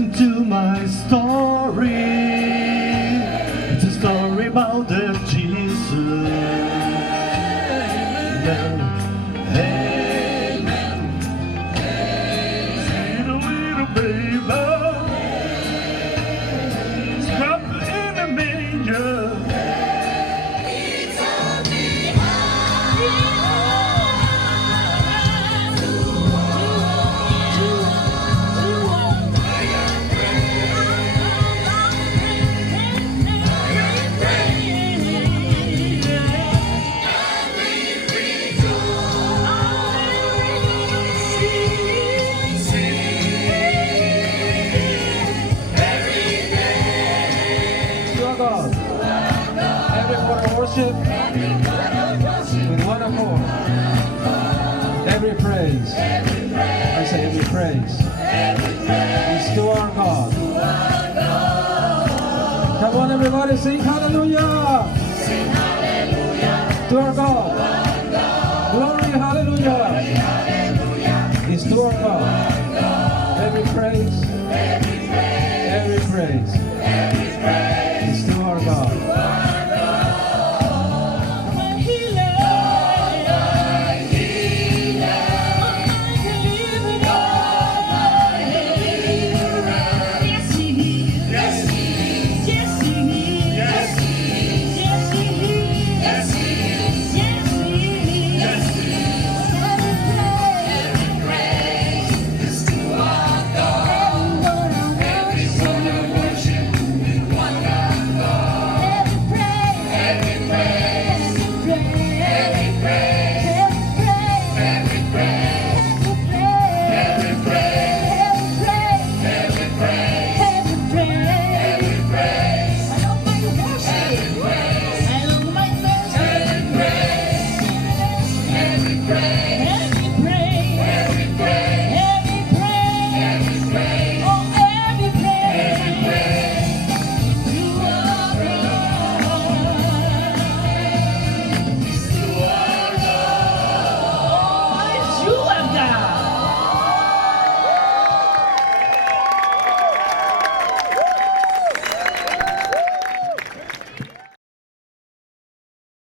listen to my story. It's a story about the Jesus. Amen. Amen. See the little baby swapped in a manger. Worship with one accord. Every praise. I say every praise. Is to our God. Come on, everybody, sing hallelujah. Sing hallelujah. To our God. Glory, hallelujah. Is to our God. Every praise. Every praise.